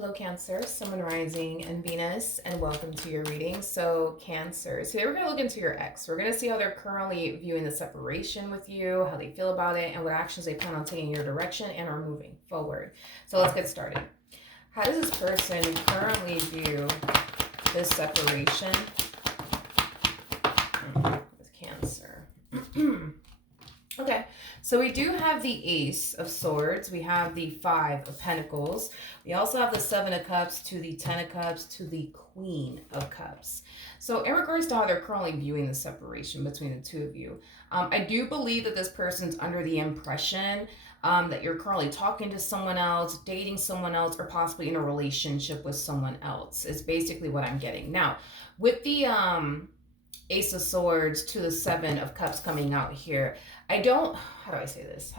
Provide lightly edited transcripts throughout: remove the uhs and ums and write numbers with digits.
Hello, Cancer, Sun, Rising, and Venus, and welcome to your reading. So, Cancer, today we're going to look into your ex. We're going to see how they're currently viewing the separation with you, how they feel about it, and what actions they plan on taking in your direction and are moving forward. So, let's get started. How does this person currently view this separation with Cancer? Okay, so we do have the Ace of Swords. We have the Five of Pentacles. We also have the Seven of Cups to the Ten of Cups to the Queen of Cups. So in regards to how they're currently viewing the separation between the two of you, I do believe that this person's under the impression that you're currently talking to someone else, dating someone else, or possibly in a relationship with someone else. Is basically what I'm getting. Now, with the Ace of Swords to the Seven of Cups coming out here, how do I say this?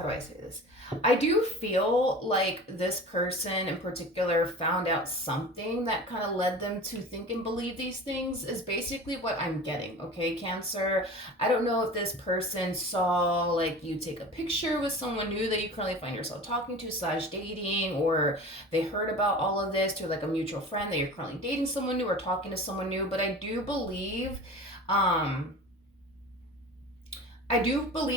I do feel like this person in particular found out something that kind of led them to think and believe these things, is basically what I'm getting, okay, Cancer? I don't know if this person saw like you take a picture with someone new that you currently find yourself talking to / dating, or they heard about all of this through like a mutual friend that you're currently dating someone new or talking to someone new, but I do believe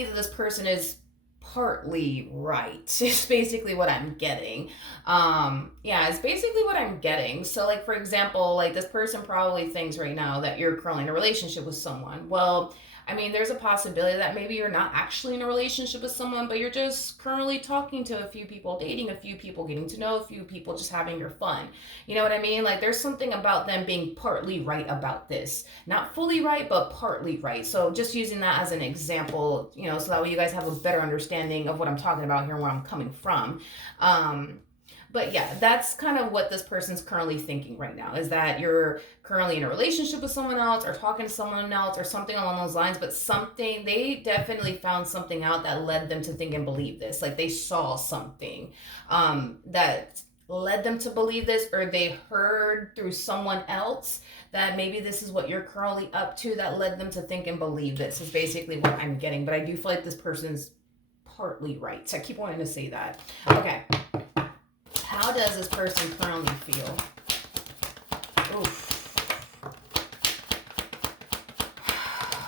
that this person is partly right. It's basically what I'm getting. It's basically what I'm getting. So like, for example, like this person probably thinks right now that you're currently in a relationship with someone. Well, I mean, there's a possibility that maybe you're not actually in a relationship with someone, but you're just currently talking to a few people, dating a few people, getting to know a few people, just having your fun. You know what I mean? Like there's something about them being partly right about this. Not fully right, but partly right. So just using that as an example, so that way you guys have a better understanding of what I'm talking about here and where I'm coming from. But yeah, that's kind of what this person's currently thinking right now, is that you're currently in a relationship with someone else or talking to someone else or something along those lines, but they definitely found something out that led them to think and believe this. Like they saw something that led them to believe this, or they heard through someone else that maybe this is what you're currently up to that led them to think and believe this, is basically what I'm getting. But I do feel like this person's partly right. So I keep wanting to say that. Okay. How does this person currently feel? Oof.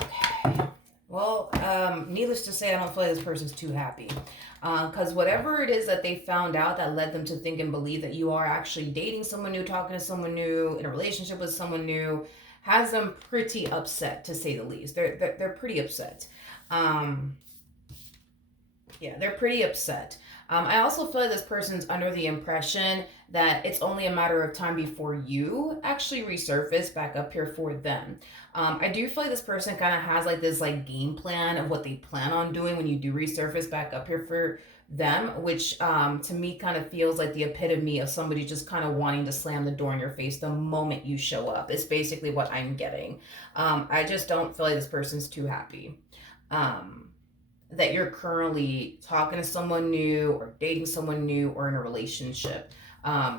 Okay. Well, needless to say, I don't feel like this person's too happy. Because whatever it is that they found out that led them to think and believe that you are actually dating someone new, talking to someone new, in a relationship with someone new, has them pretty upset, to say the least. They're pretty upset. They're pretty upset. I also feel like this person's under the impression that it's only a matter of time before you actually resurface back up here for them. I do feel like this person kind of has like this like game plan of what they plan on doing when you do resurface back up here for them, which to me kind of feels like the epitome of somebody just kind of wanting to slam the door in your face the moment you show up. It's basically what I'm getting. I just don't feel like this person's too happy. That you're currently talking to someone new or dating someone new or in a relationship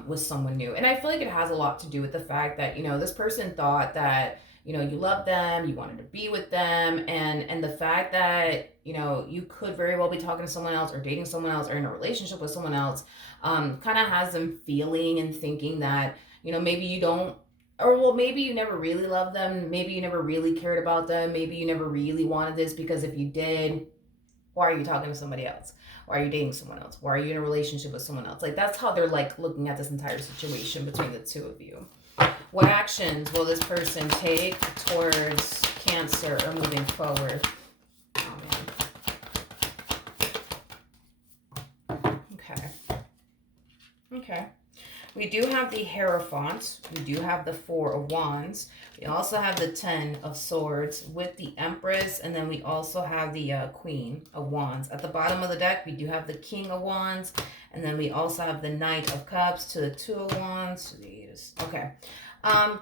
with someone new. And I feel like it has a lot to do with the fact that, this person thought that, you loved them, you wanted to be with them. And the fact that, you could very well be talking to someone else or dating someone else or in a relationship with someone else kind of has them feeling and thinking that, maybe you don't, or well, maybe you never really loved them. Maybe you never really cared about them. Maybe you never really wanted this, because if you did, why are you talking to somebody else? Why are you dating someone else? Why are you in a relationship with someone else? Like that's how they're like looking at this entire situation between the two of you. What actions will this person take towards Cancer or moving forward? Oh man. Okay. We do have the Hierophant. We do have the Four of Wands. We also have the Ten of Swords with the Empress. And then we also have the Queen of Wands. At the bottom of the deck, we do have the King of Wands. And then we also have the Knight of Cups to the Two of Wands. Okay.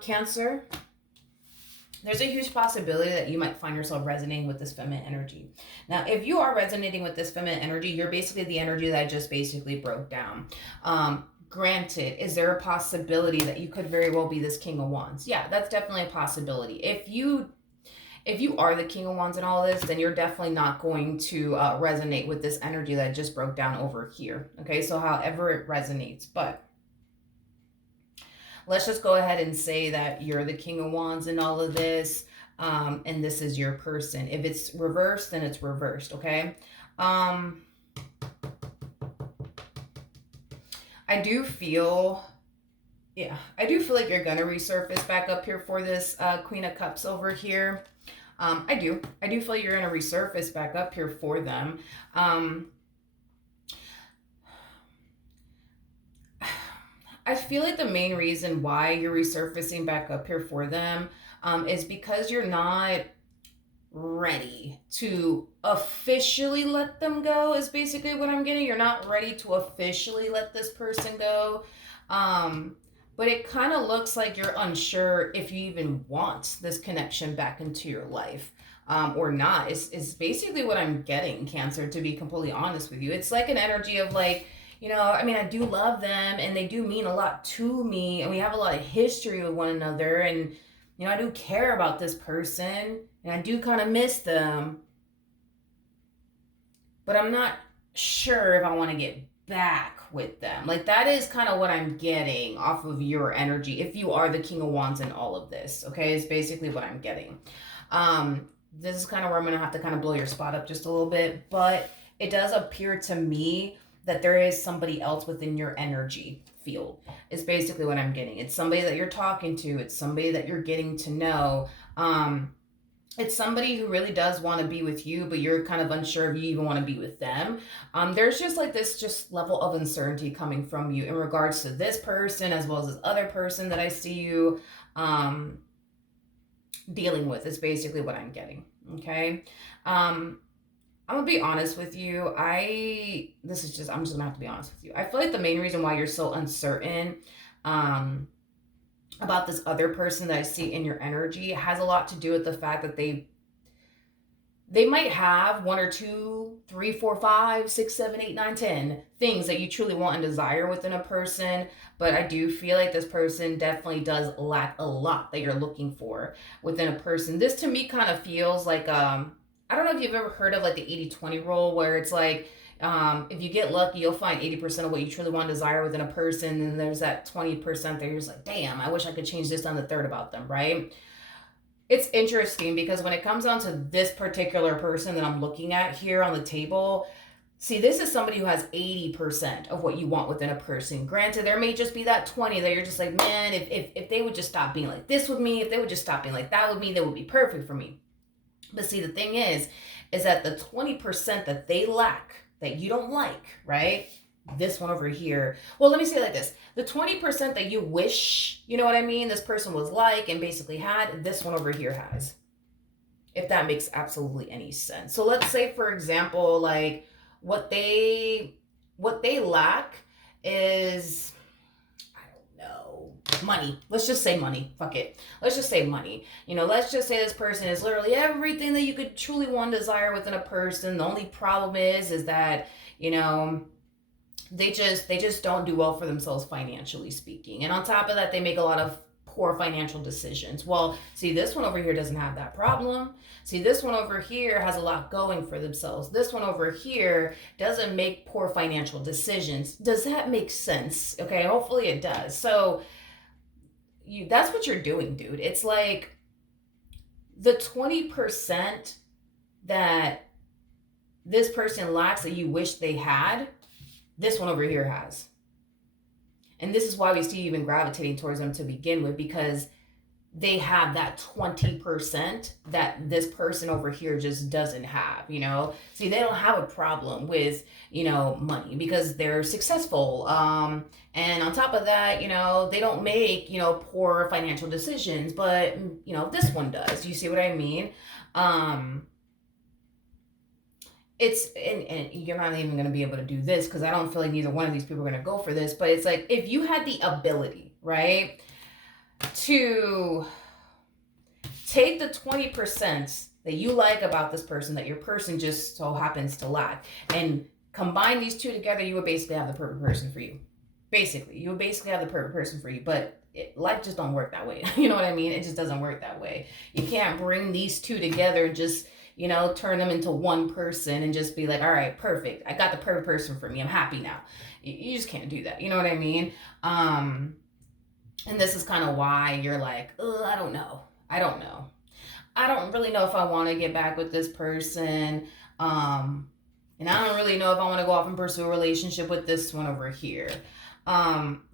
Cancer. There's a huge possibility that you might find yourself resonating with this feminine energy. Now, if you are resonating with this feminine energy, you're basically the energy that I just basically broke down. Granted, is there a possibility that you could very well be this King of Wands? Yeah, that's definitely a possibility. If you are the King of Wands in all this, then you're definitely not going to resonate with this energy that I just broke down over here. Okay, so however it resonates. But let's just go ahead and say that you're the King of Wands in all of this, and this is your person. If it's reversed, then it's reversed, okay? Um, I do feel, yeah, I do feel like you're gonna resurface back up here for this Queen of Cups over here. I do feel you're gonna resurface back up here for them. Um, I feel like the main reason why you're resurfacing back up here for them is because you're not ready to officially let them go, is basically what I'm getting. You're not ready to officially let this person go. But it kind of looks like you're unsure if you even want this connection back into your life, or not. Is basically what I'm getting, Cancer, to be completely honest with you. It's like an energy of like, I mean, I do love them and they do mean a lot to me and we have a lot of history with one another, and I do care about this person and I do kind of miss them, but I'm not sure if I want to get back with them. Like, that is kind of what I'm getting off of your energy. If you are the King of Wands in all of this, okay, is basically what I'm getting. This is kind of where I'm going to have to kind of blow your spot up just a little bit, but it does appear to me that there is somebody else within your energy field, is basically what I'm getting. It's somebody that you're talking to. It's somebody that you're getting to know. It's somebody who really does want to be with you, but you're kind of unsure if you even want to be with them. There's just like this just level of uncertainty coming from you in regards to this person as well as this other person that I see you dealing with, is basically what I'm getting. Okay. I'm gonna be honest with you. I'm just gonna have to be honest with you. I feel like the main reason why you're so uncertain about this other person that I see in your energy has a lot to do with the fact that they might have one or two, three, four, five, six, seven, eight, nine, 10 things that you truly want and desire within a person. But I do feel like this person definitely does lack a lot that you're looking for within a person. This to me kind of feels like, I don't know if you've ever heard of like the 80-20 rule, where it's like, if you get lucky, you'll find 80% of what you truly want to desire within a person. And there's that 20% that you're just like, damn, I wish I could change this on the third about them, right? It's interesting because when it comes down to this particular person that I'm looking at here on the table, see, this is somebody who has 80% of what you want within a person. Granted, there may just be that 20 that you're just like, man, if they would just stop being like this with me, if they would just stop being like that with me, they would be perfect for me. But see, the thing is that the 20% that they lack, that you don't like, right? This one over here. Well, let me say it like this. The 20% that you wish, you know what I mean, this person was like and basically had, this one over here has. If that makes absolutely any sense. So let's say, for example, like what they lack is, money. Let's just say money. Fuck it. Let's just say money. Let's just say this person is literally everything that you could truly want and desire within a person. The only problem is that, they just don't do well for themselves financially speaking. And on top of that, they make a lot of poor financial decisions. Well, see, this one over here doesn't have that problem. See, this one over here has a lot going for themselves. This one over here doesn't make poor financial decisions. Does that make sense? Okay, hopefully it does. So that's what you're doing, dude. It's like the 20% that this person lacks that you wish they had, this one over here has. And this is why we see you even gravitating towards them to begin with, because they have that 20% that this person over here just doesn't have, See, they don't have a problem with, money because they're successful. And on top of that, they don't make, poor financial decisions, but, this one does. You see what I mean? And you're not even going to be able to do this because I don't feel like neither one of these people are going to go for this, but it's like, if you had the ability, right, to take the 20% that you like about this person that your person just so happens to lack and combine these two together, you would basically have the perfect person for you. You would basically have the perfect person for you, but life just don't work that way. You know what I mean? It just doesn't work that way. You can't bring these two together and just, turn them into one person and just be like, all right, perfect. I got the perfect person for me. I'm happy now. You just can't do that. You know what I mean? And this is kind of why you're like, oh, I don't know. I don't know. I don't really know if I want to get back with this person. Um, and I don't really know if I want to go off and pursue a relationship with this one over here.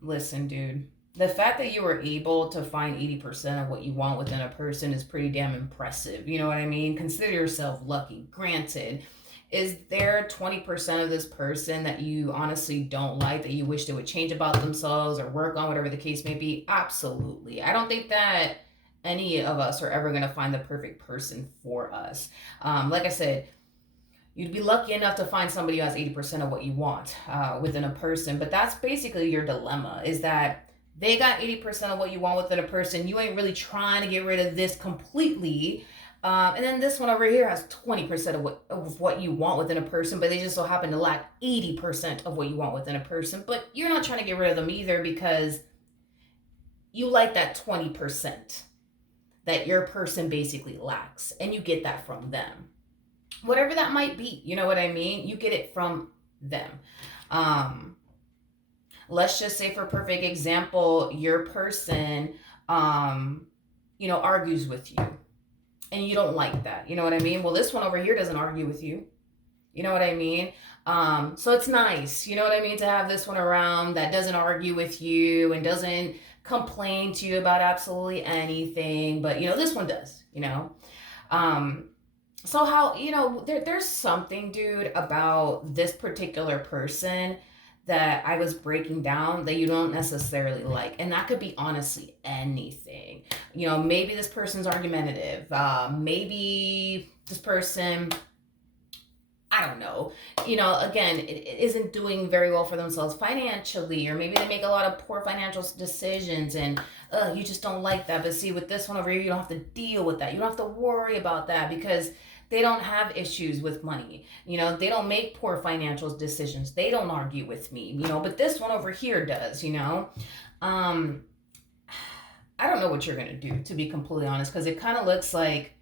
Listen, dude. The fact that you were able to find 80% of what you want within a person is pretty damn impressive. You know what I mean? Consider yourself lucky. Granted, is there 20% of this person that you honestly don't like, that you wish they would change about themselves or work on, whatever the case may be? Absolutely. I don't think that any of us are ever going to find the perfect person for us. Like I said, you'd be lucky enough to find somebody who has 80% of what you want within a person. But that's basically your dilemma, is that they got 80% of what you want within a person. You ain't really trying to get rid of this completely. And then this one over here has 20% of what you want within a person, but they just so happen to lack 80% of what you want within a person. But you're not trying to get rid of them either, because you like that 20% that your person basically lacks, and you get that from them. Whatever that might be, you know what I mean? You get it from them. Um, let's just say, for perfect example, your person, um, argues with you, and you don't like that. You know what I mean? Well, this one over here doesn't argue with you. You know what I mean? So it's nice, you know what I mean, to have this one around that doesn't argue with you and doesn't complain to you about absolutely anything. But, this one does, Um, so how, there's something, dude, about this particular person that I was breaking down that you don't necessarily like. And that could be honestly anything. Maybe this person's argumentative. Maybe this person, I don't know, again, it isn't doing very well for themselves financially, or maybe they make a lot of poor financial decisions, and you just don't like that. But see, with this one over here, you don't have to deal with that. You don't have to worry about that, because they don't have issues with money. They don't make poor financial decisions. They don't argue with me, but this one over here does, Um, I don't know what you're going to do, to be completely honest, because it kind of looks like,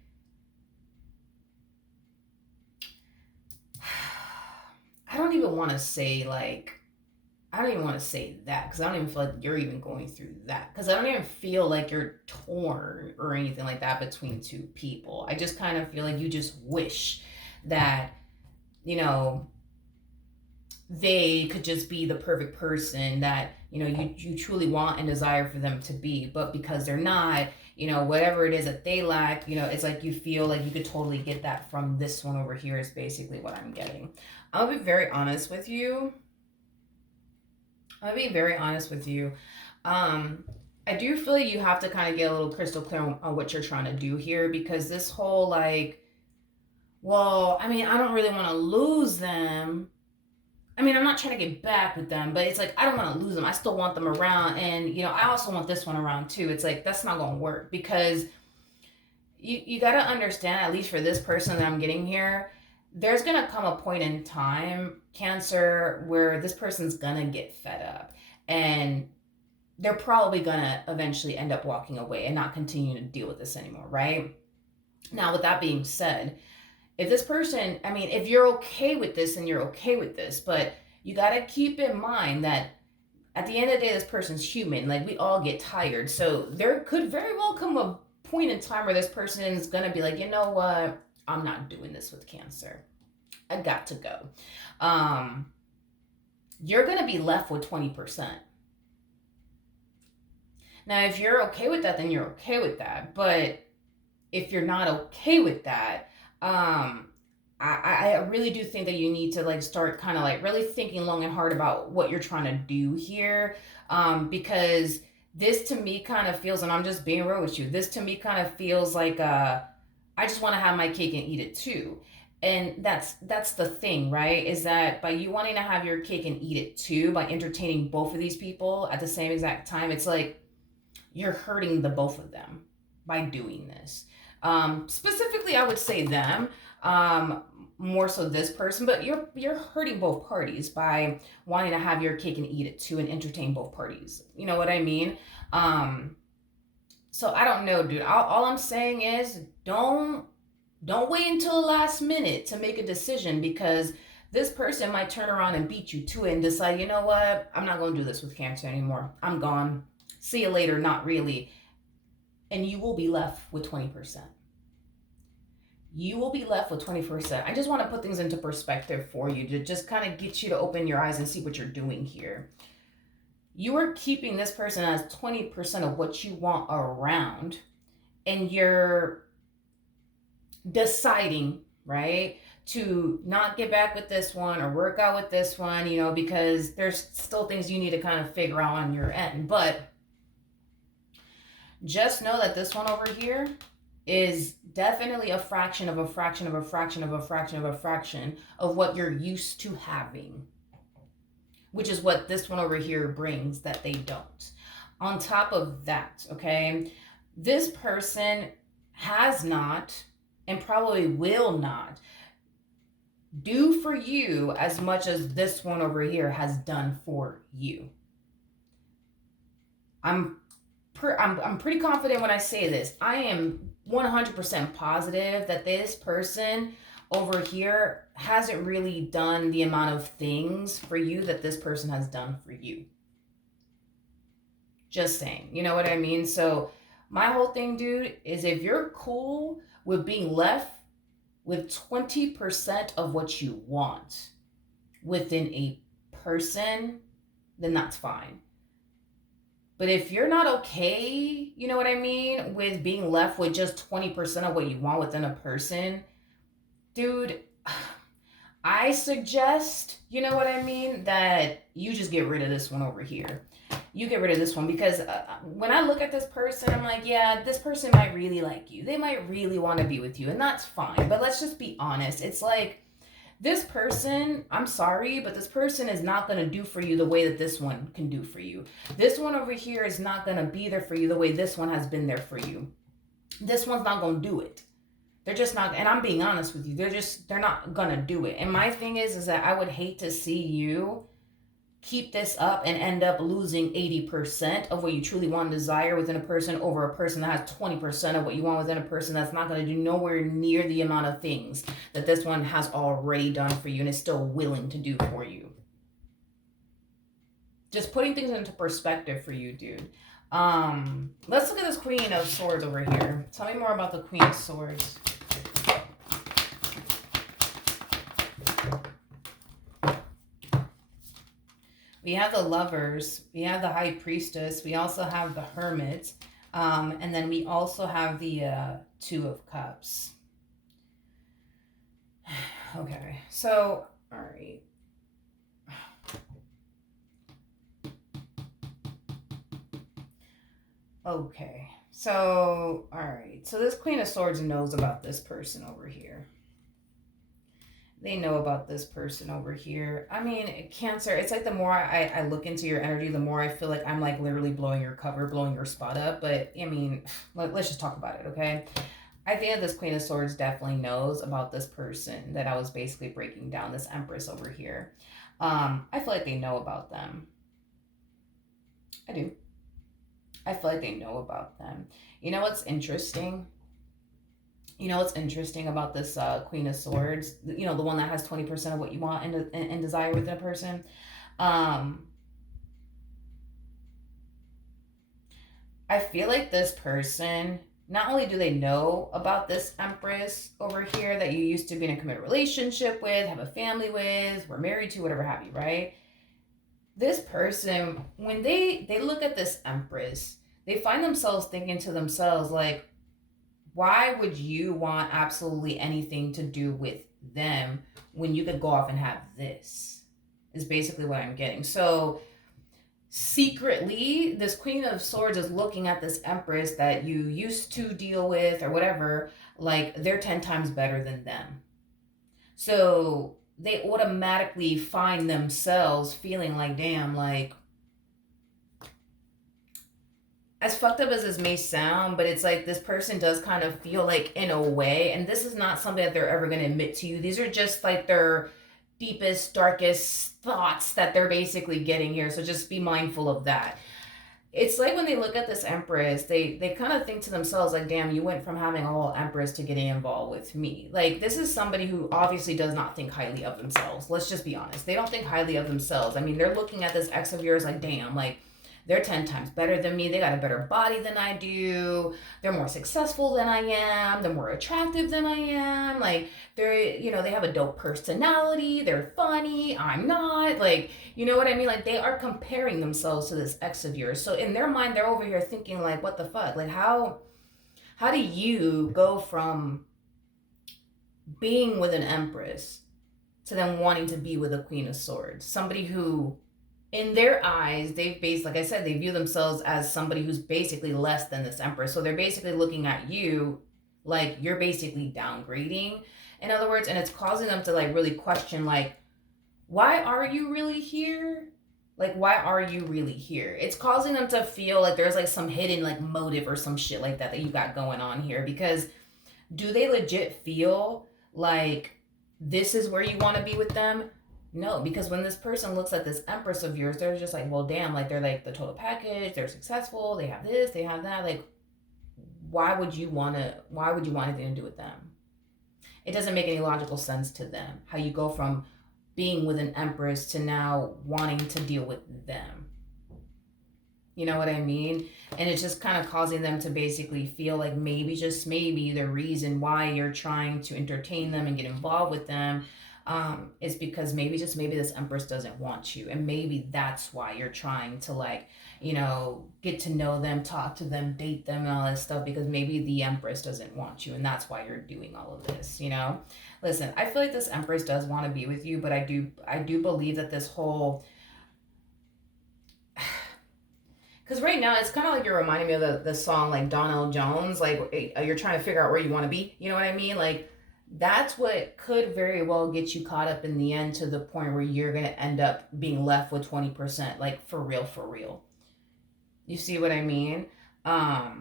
I don't even want to say, like, I don't even want to say that, because I don't even feel like you're even going through that, because I don't even feel like you're torn or anything like that between two people. I just kind of feel like you just wish that, you know, they could just be the perfect person that, you truly want and desire for them to be. But because they're not, whatever it is that they lack, it's like you feel like you could totally get that from this one over here, is basically what I'm getting. I'll be very honest with you. I'll be very honest with you. Um, I do feel like you have to kind of get a little crystal clear on what you're trying to do here, because this whole, like, well, I mean, I don't really want to lose them. I mean, I'm not trying to get back with them, but it's like, I don't want to lose them. I still want them around. And, I also want this one around too. It's like, that's not going to work, because you got to understand, at least for this person that I'm getting here, there's going to come a point in time, Cancer, where this person's going to get fed up. And they're probably going to eventually end up walking away and not continue to deal with this anymore, right? Now, with that being said, if this person, I mean, if you're okay with this, and you're okay with this, but you got to keep in mind that at the end of the day, this person's human. Like, we all get tired. So there could very well come a point in time where this person is going to be like, you know what? I'm not doing this with Cancer. I got to go. Um, you're going to be left with 20%. Now, if you're okay with that, then you're okay with that. But if you're not okay with that, I really do think that you need to, like, start kind of like really thinking long and hard about what you're trying to do here. Because this to me kind of feels, and I'm just being real with you, this to me kind of feels like I just want to have my cake and eat it too. And that's the thing, right? Is that by you wanting to have your cake and eat it too, by entertaining both of these people at the same exact time, it's like you're hurting the both of them by doing this. Specifically, I would say them, more so this person, but you're hurting both parties by wanting to have your cake and eat it too, and entertain both parties. You know what I mean? Um, so I don't know, dude. All I'm saying is, don't wait until the last minute to make a decision, because this person might turn around and beat you to it and decide, you know what, I'm not going to do this with Cancer anymore. I'm gone. See you later, not really. And you will be left with 20%. You will be left with 20%. I just want to put things into perspective for you to just kind of get you to open your eyes and see what you're doing here. You are keeping this person as 20% of what you want around, and you're deciding, right, to not get back with this one or work out with this one, because there's still things you need to kind of figure out on your end. But just know that this one over here is definitely a fraction of a fraction of a fraction of a fraction of a fraction of what you're used to having, which is what this one over here brings that they don't. On top of that, okay, this person has not and probably will not do for you as much as this one over here has done for you. I'm pretty confident when I say this. I am 100% positive that this person over here hasn't really done the amount of things for you that this person has done for you. Just saying, you know what I mean? So my whole thing, dude, is if you're cool with being left with 20% of what you want within a person, then that's fine. But if you're not okay, you know what I mean, with being left with just 20% of what you want within a person, dude, I suggest, you know what I mean, that you just get rid of this one over here. You get rid of this one because when I look at this person, I'm like, yeah, this person might really like you. They might really want to be with you, and that's fine. But let's just be honest. It's like, this person, I'm sorry, but this person is not going to do for you the way that this one can do for you. This one over here is not going to be there for you the way this one has been there for you. This one's not going to do it. They're just not, and I'm being honest with you, they're not going to do it. And my thing is that I would hate to see you keep this up and end up losing 80% of what you truly want and desire within a person over a person that has 20% of what you want within a person that's not going to do nowhere near the amount of things that this one has already done for you and is still willing to do for you. Just putting things into perspective for you, dude. Let's look at this Queen of Swords over here. Tell me more about the Queen of Swords. We have the Lovers, we have the High Priestess, we also have the Hermit, and then we also have the Two of Cups. Okay, so, all right. Okay, so, all right. So this Queen of Swords knows about this person over here. They know about this person over here. I mean, Cancer, it's like the more I look into your energy, the more I feel like I'm like literally blowing your cover, blowing your spot up. But I mean, let's just talk about it, okay? I think that this Queen of Swords definitely knows about this person that I was basically breaking down, this Empress over here. I feel like they know about them. I do. I feel like they know about them. You know what's interesting? You know what's interesting about this Queen of Swords? The one that has 20% of what you want and desire within a person. I feel like this person, not only do they know about this Empress over here that you used to be in a committed relationship with, have a family with, were married to, whatever have you, right? This person, when they look at this Empress, they find themselves thinking to themselves, like, why would you want absolutely anything to do with them when you could go off and have this? Is basically what I'm getting. So secretly, this Queen of Swords is looking at this Empress that you used to deal with or whatever, like they're 10 times better than them. So they automatically find themselves feeling like, damn, like, as fucked up as this may sound, but it's like this person does kind of feel like, in a way, and this is not something that they're ever going to admit to you. These are just like their deepest, darkest thoughts that they're basically getting here. So just be mindful of that. It's like when they look at this Empress, they kind of think to themselves, like, damn, you went from having a whole Empress to getting involved with me. Like, this is somebody who obviously does not think highly of themselves. Let's just be honest. They don't think highly of themselves. I mean, they're looking at this ex of yours like, damn, like, they're 10 times better than me. They got a better body than I do. They're more successful than I am. They're more attractive than I am. Like, they're, they have a dope personality. They're funny. I'm not. Like, you know what I mean? Like, they are comparing themselves to this ex of yours. So in their mind, they're over here thinking, like, what the fuck? Like, how do you go from being with an empress to them wanting to be with a queen of swords? Somebody who, in their eyes, like I said, they view themselves as somebody who's basically less than this empress. So they're basically looking at you like you're basically downgrading, in other words, and it's causing them to like really question, like, why are you really here? Like, why are you really here? It's causing them to feel like there's like some hidden like motive or some shit like that you got going on here. Because do they legit feel like this is where you want to be with them? No, because when this person looks at this empress of yours, they're just like, well, damn, like they're like the total package. They're successful. They have this, they have that. Like, why would you want anything to do with them? It doesn't make any logical sense to them how you go from being with an empress to now wanting to deal with them. You know what I mean? And it's just kind of causing them to basically feel like maybe, just maybe, the reason why you're trying to entertain them and get involved with them is because maybe, just maybe, this empress doesn't want you. And maybe that's why you're trying to, like, get to know them, talk to them, date them, and all that stuff, because maybe the empress doesn't want you. And that's why you're doing all of this, Listen, I feel like this empress does want to be with you, but I do believe that this whole, because right now it's kind of like you're reminding me of the song like Donell Jones, like you're trying to figure out where you want to be. You know what I mean? Like, that's what could very well get you caught up in the end, to the point where you're going to end up being left with 20%, like for real, for real. You see what I mean? Now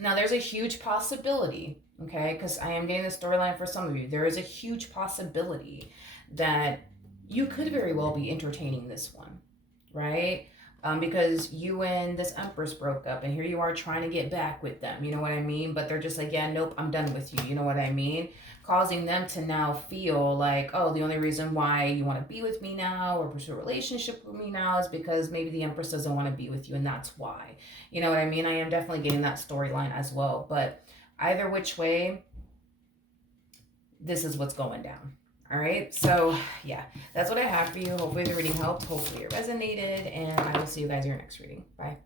there's a huge possibility, okay? Because I am getting the storyline for some of you. There is a huge possibility that you could very well be entertaining this one, right? Because you and this empress broke up, and here you are trying to get back with them. You know what I mean? But they're just like, yeah, nope, I'm done with you. You know what I mean? Causing them to now feel like, oh, the only reason why you want to be with me now or pursue a relationship with me now is because maybe the empress doesn't want to be with you, and that's why. You know what I mean? I am definitely getting that storyline as well. But either which way, this is what's going down. All right, so yeah, that's what I have for you. Hopefully the reading helped. Hopefully it resonated, and I will see you guys in your next reading. Bye.